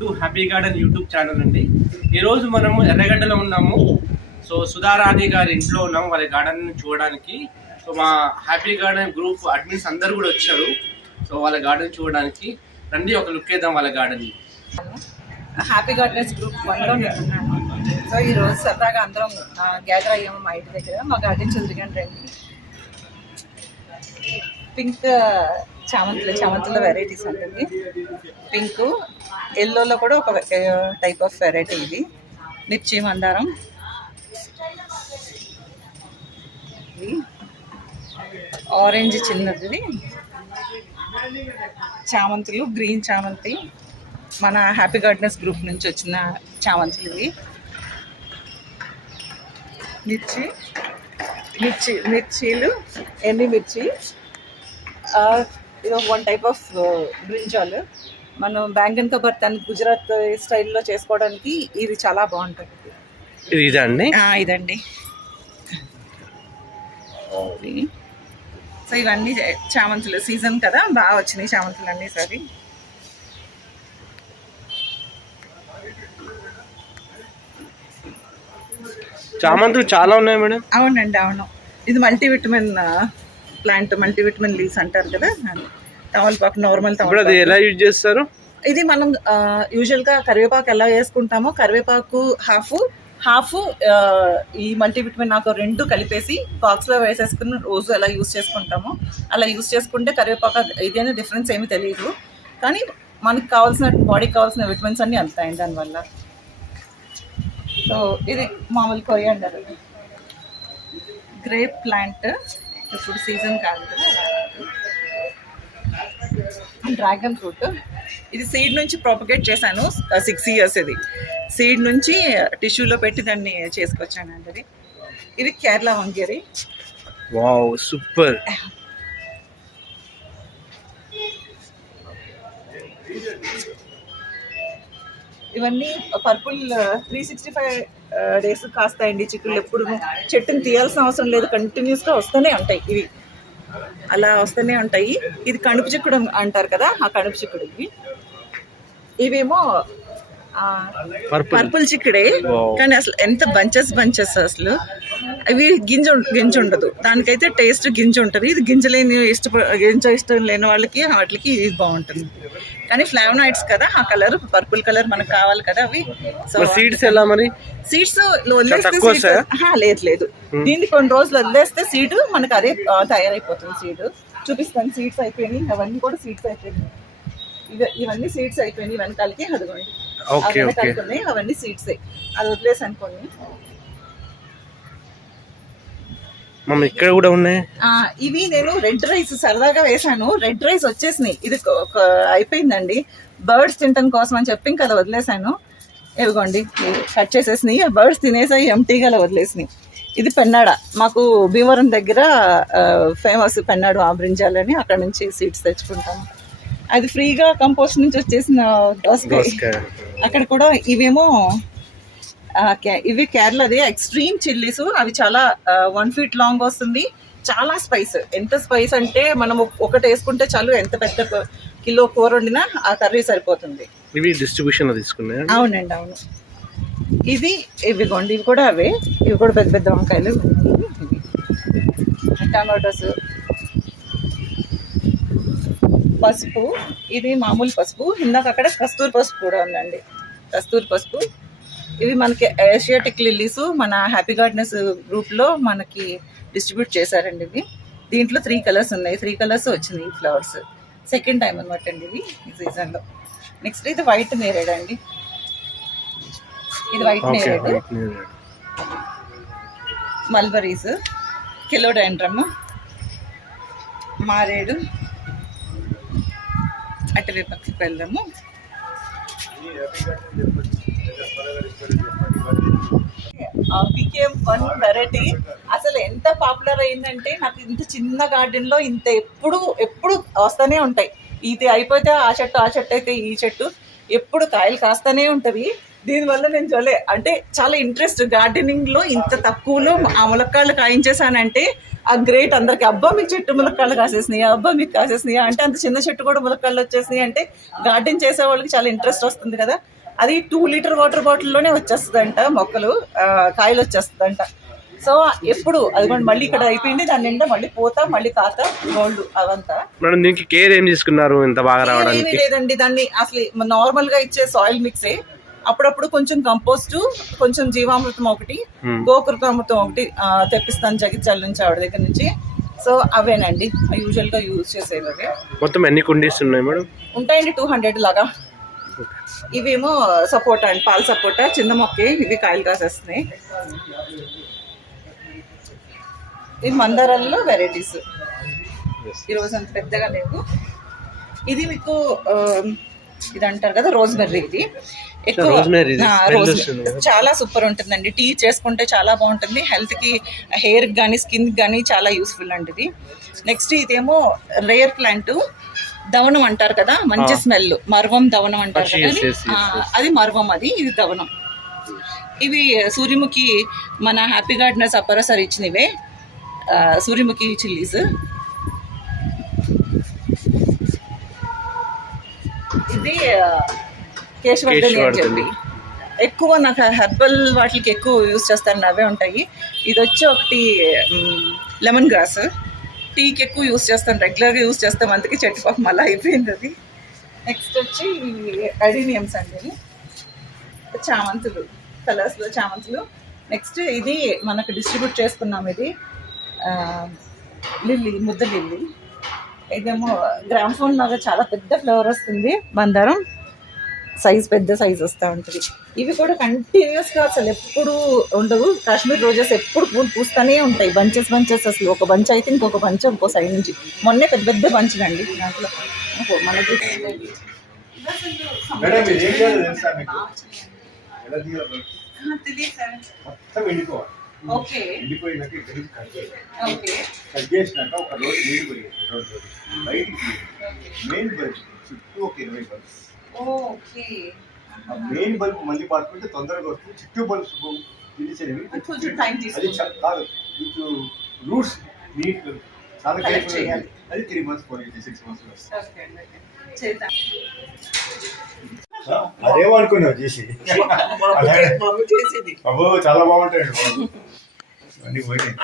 To happy garden YouTube channel అండి. ఈరోజు మనము ఎర్రగడ్డలో ఉన్నాము. సో సుధారాణి గారి ఇంట్లో ఉన్నాము వాళ్ళ గార్డెన్ చూడడానికి. సో మా హ్యాపీ గార్డెన్ గ్రూప్ అడ్మిన్స్ అందరు కూడా వచ్చారు. సో వాళ్ళ గార్డెన్ చూడడానికి రండి, ఒక లుక్ వేద్దాం వాళ్ళ గార్డెన్. హ్యాపీ గార్డెన్స్ గ్రూప్ 1లో నేనున్నాను. సో ఈరోజు సరదాగా అందరం గ్యాదర్ అయ్యాము మా ఇంటి దగ్గర. మా గార్డెన్ చూద్దాం రండి. పింక్ చామంతుల వెరైటీస్ ఉంటుంది. పింక్ ఎల్లోలో కూడా ఒక టైప్ ఆఫ్ వెరైటీ ఇది. మిర్చి మందారం, ఆరెంజ్ చిన్నది, చామంతులు, గ్రీన్ చామంతి మన హ్యాపీ గార్డెన్స్ గ్రూప్ నుంచి వచ్చిన చామంతులు ఇవి. మిర్చీలు, ఎండి మిర్చి, ఇది వన్ టైప్ ఆఫ్ బ్రింజాల్. మనం బ్యాంగన్ కబర్తాన్ని గుజరాత్ స్టైల్లో చేసుకోవడానికి ఇది చాలా బాగుంటుంది. ఇదండి. సో ఇవన్నీ చామంతులు సీజన్ కదా, బాగా వచ్చినాయి చామంతులు అన్నీ. సరే చామంతులు చాలా ఉన్నాయి మేడం. అవునండి, అవును. ఇది మల్టీవిటమిన్ ప్లాంట్, మల్టీవిటమిన్ లీవ్స్ అంటారు కదా. తమలపాకు, నార్మల్ తమలపాకు. ఎలా యూజ్ చేస్తారు? ఇది మనం యూజువల్గా కరివేపాకు ఎలా వేసుకుంటామో, కరివేపాకు హాఫ్ ఈ మల్టీవిటమిన్ నాకు రెండు కలిపేసి బాక్స్లో వేసేసుకుని రోజు ఎలా యూజ్ చేసుకుంటామో అలా యూజ్ చేసుకుంటే కరివేపాకు ఇదేనా డిఫరెన్స్ ఏమీ తెలియదు. కానీ మనకి కావాల్సిన, బాడీకి కావాల్సిన విటమిన్స్ అన్నీ అందుతాయండి దానివల్ల. సో ఇది మామూలు కొరియాండర్, గ్రేప్ ప్లాంట్. ఇప్పుడు సీజన్ కాదు కదా. డ్రాగన్ ఫ్రూట్, ఇది సీడ్ నుంచి ప్రాపగేట్ చేశాను. 6 years ఇది సీడ్ నుంచి టిష్యూలో పెట్టి దాన్ని చేసుకొచ్చానండి. ఇది కేరళ వంగేరి. Wow, super. ఇవన్నీ పర్పుల్ 365 days కాస్తాయండి చిక్కుళ్ళు. ఎప్పుడు చెట్టుని తీయాల్సిన అవసరం లేదు, కంటిన్యూస్గా వస్తూనే ఉంటాయి. ఇవి అలా వస్తూనే ఉంటాయి. ఇది కణుపు చిక్కుడు అంటారు కదా, ఆ కణుపు చిక్కుడు. ఇవేమో పర్పుల్ చిక్కుడే, కానీ అసలు ఎంత బంచెస్ అసలు. అవి గింజ ఉండదు, దానికైతే టేస్ట్ గింజ ఉంటుంది. ఇది గింజ ఇష్టం లేని వాళ్ళకి వాటికి ఇది బాగుంటుంది. కానీ ఫ్లావనాయిడ్స్ కదా, ఆ కలర్ పర్పుల్ కలర్ మనకు కావాలి కదా అవి. సో సీడ్స్ ఎలా మరి? సీడ్స్ లేదు, దీన్ని కొన్ని రోజులు వదిలేస్తే సీడ్ మనకు అదే తయారైపోతుంది. సీడ్ చూపిస్తాను. సీడ్స్ అయిపోయినాయి, అవన్నీ కూడా సీడ్స్ అయిపోయినాయి. ఇవన్నీ సీడ్స్ అయిపోయినాయి వెనకాలకి. అదిగోండి వెనకాలకున్నాయి, అవన్నీ సీడ్స్. అది వదిలేసి అనుకోండి. ఇక్కడ కూడా ఉన్నాయి. ఇవి నేను రెడ్ రైస్ సరదాగా వేసాను. రెడ్ రైస్ వచ్చేసినాయి. ఇది అయిపోయిందండి. బర్డ్స్ తినటం కోసం అని చెప్పి ఇంకా అలా వదిలేసాను. ఇదిగోండి కట్ చేసేసినాయి. బర్డ్స్ తినేసాయి, ఎంటీగా అలా వదిలేసినాయి. ఇది పెన్నాడ, మాకు భీమవరం దగ్గర ఫేమస్ పెన్నాడు ఆ బ్రింజాలని. అక్కడ నుంచి సీడ్స్ తెచ్చుకుంటాము. అది ఫ్రీగా కంపోస్ట్ నుంచి వచ్చేసిన దోసకాయ. అక్కడ కూడా ఇవేమో ఇవి కేరళది ఎక్స్ట్రీమ్ చిల్లీస్. అవి చాలా 1 feet లాంగ్ వస్తుంది. చాలా స్పైస్. ఎంత స్పైస్ అంటే మనం ఒకటి వేసుకుంటే చాలు, ఎంత పెద్ద కిలో కూర వండినా ఆ కర్రీ సరిపోతుంది. ఇవి డిస్ట్రిబ్యూషన్ తీసుకున్నాయి. అవునండి, అవును. ఇవిగోండి, ఇవి కూడా అవే. ఇవి కూడా పెద్ద పెద్ద వంకాయలు, టమాటోస్, పసుపు. ఇది మామూలు పసుపు. ఇందాక అక్కడ కస్తూరి పసుపు కూడా ఉందండి, కస్తూరి పసుపు. ఇవి మనకి ఏషియాటిక్ లిల్లీస్ మన హ్యాపీ గార్డెన్స్ గ్రూప్లో మనకి డిస్ట్రిబ్యూట్ చేశారండి. ఇవి దీంట్లో 3 colors ఉన్నాయి. 3 colors వచ్చినాయి ఈ ఫ్లవర్స్. సెకండ్ టైం అనమాట అండి ఇవి ఈ సీజన్లో. నెక్స్ట్ ఇది వైట్ నేరేడ్ అండి. ఇది వైట్ నేరేడ్. మల్బరీస్, కెలోడెండ్రమ్, మారేడు, అటవీ పక్షి పెళ్ళము. Became one variety. అసలు ఎంత పాపులర్ అయిందంటే, నాకు ఇంత చిన్న గార్డెన్లో ఇంత ఎప్పుడు వస్తూనే ఉంటాయి. ఇది అయిపోతే ఆ చెట్టు అయితే ఈ చెట్టు, ఎప్పుడు కాయలు కాస్తూనే ఉంటుంది. దీనివల్ల నేను అంటే చాలా ఇంట్రెస్ట్ గార్డెనింగ్ లో. ఇంత తక్కువలో ఆ ములక్కాళ్ళు కాయించేసానంటే ఆ గ్రేట్. అందరికి అబ్బా మీకు చెట్టు ములక్కాళ్ళు కాసేసినాయి, అబ్బా మీకు కాసేసినాయి అంటే, అంత చిన్న చెట్టు కూడా ములక్కాళ్ళు వచ్చేసినాయి అంటే గార్డెన్ చేసే వాళ్ళకి చాలా ఇంట్రెస్ట్ వస్తుంది కదా. అది 2 లీటర్ వాటర్ బాటిల్లోనే వచ్చేస్తుందంట మొక్కలు, కాయలు వచ్చేస్తుందంట. సో ఎప్పుడు అదిగోండి మళ్ళీ ఇక్కడ అయిపోయింది, దాని నిండా మళ్ళీ పోతా మళ్ళీ కాత గోల్డ్ అవంతా. మేడం దీనికి కేర్ ఏం తీసుకున్నారు ఇంత బాగా రావడానికి? ఏమీ లేదండి, దాన్ని అసలు నార్మల్ గా ఇచ్చే సాయిల్ మిక్సే. అప్పుడప్పుడు కొంచెం కంపోస్ట్, కొంచెం జీవామృతం ఒకటి, గోకృతామృతం ఒకటి తెప్పిస్తాను జగిత్యాల నుంచి ఆవిడ దగ్గర నుంచి. సో అవేనండి యూజువల్ గా యూజ్ చేసేవి. మొత్తం ఎన్ని కుండీస్ ఉన్నాయి మేడం? ఉంటాయండి 200 లాగా. ఇవేమో సపోటా అండి, పాల సపోటా, చిన్న మొక్కే, ఇవి కాయలు కాసేస్తున్నాయి. ఇది మందారాల్లో వెరైటీస్, ఈరోజు అంత పెద్దగా లేవు. ఇది మీకు ఇది అంటారు కదా రోజ్మెర్రీ. ఇది ఎక్కువ చాలా సూపర్ ఉంటుందండి. టీ చేసుకుంటే చాలా బాగుంటుంది, హెల్త్ కి, హెయిర్ కానీ స్కిన్ కానీ చాలా యూస్ఫుల్ అండి ఇది. నెక్స్ట్ ఇదేమో రేర్ ప్లాంట్, దవనం అంటారు కదా, మంచి స్మెల్, మర్వం దవనం అంటారు కదా, అది మర్వం, అది ఇది దవనం. ఇవి సూర్యముఖి, మన హ్యాపీ గార్డెనర్స్ అపర సార్ ఇచ్చినవే సూర్యముఖి చిల్లీస్. ఇది కేశవర్ధని అని చెప్పి ఎక్కువ నాకు హెర్బల్ వాటికి ఎక్కువ యూజ్ చేస్తాను, అవే ఉంటాయి. ఇది వచ్చి ఒకటి లెమన్ గ్రాస్, టీకి ఎక్కువ యూజ్ చేస్తాను, రెగ్యులర్గా యూజ్ చేస్తాం, అందుకే చెట్టు పాపం మళ్ళీ అయిపోయింది అది. నెక్స్ట్ వచ్చి అడీనియమ్స్ అండి, చామంతులు, కలర్స్లో చామంతులు. నెక్స్ట్ ఇది మనకు డిస్ట్రిబ్యూట్ చేసుకున్నాం, ఇది లిల్లీ, ముద్ద లిల్లీ. ఇదేమో గ్రామ్ ఫోన్ లాగా చాలా పెద్ద ఫ్లవర్ వస్తుంది, మందారం సైజ్, పెద్ద సైజ్ వస్తూ ఉంటుంది. ఇవి కూడా కంటిన్యూస్గా అసలు ఎప్పుడు ఉండవు, కాశ్మీర్ రోజెస్ ఎప్పుడు పూలు పూస్తూనే ఉంటాయి, బంచెస్ బంచెస్. అసలు ఒక బంచ్ అయితే ఇంకొక బంచ్ ఇంకో సైడ్ నుంచి. మొన్నే పెద్ద పెద్ద బంచ్లు అండి దాంట్లో మనకి. చేసినాక ఒక రోజు నీళ్ళు పోయి బయటికి మెయిన్ బల్బ్ చుట్టూ ఒక 20 బల్బ్స్. మెయిన్ బల్బ్ మళ్ళీ పట్టుకుంటే తొందరగా వస్తుంది. చుట్టూ బల్బ్స్ పిలిచేవి అది కాదు, రూట్స్ నీట్ చాలా కేర్ఫుల్. అది 3 months 6 months. అదేమనుకున్నావు చేసి? అబ్బో చాలా బాగుంటాయి అన్ని పోయినాయి.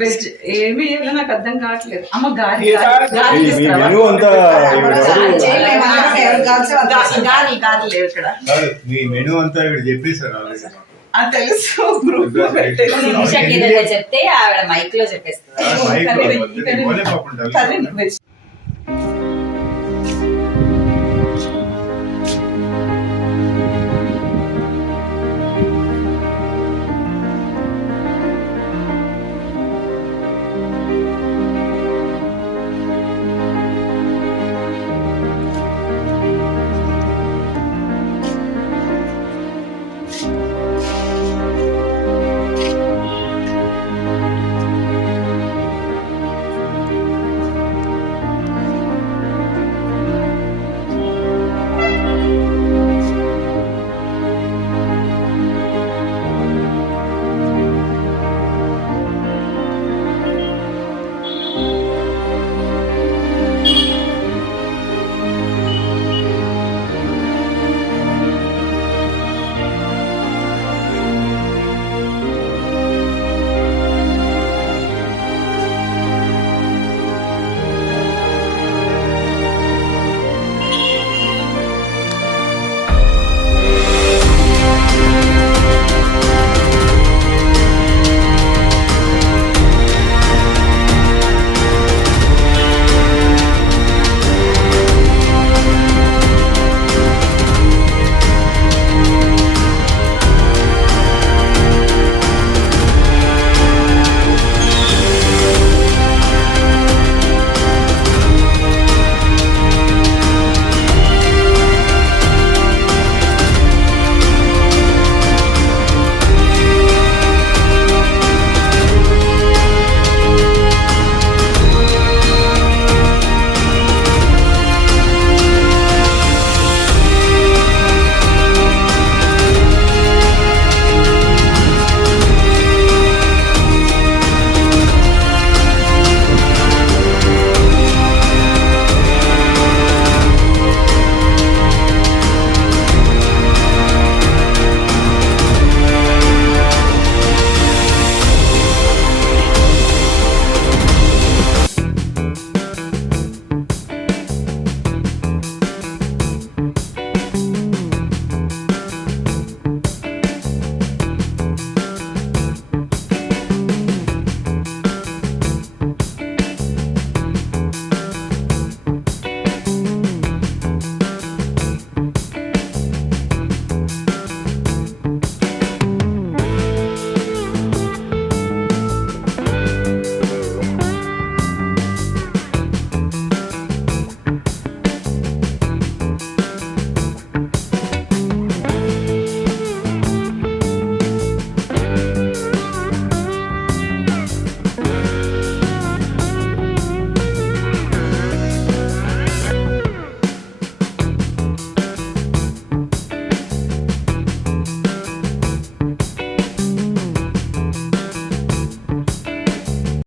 వెజ్ ఏమి నాకు అర్థం కావట్లేదు. అమ్మ గారి మెనూ అంతా లేవు ఇక్కడ. మీ మెనూ అంతా ఇక్కడ చెప్పేశారు అది తెలుసు, గ్రూప్ లో చెప్తే ఆవిడ మైక్ లో చెప్పేస్తారు.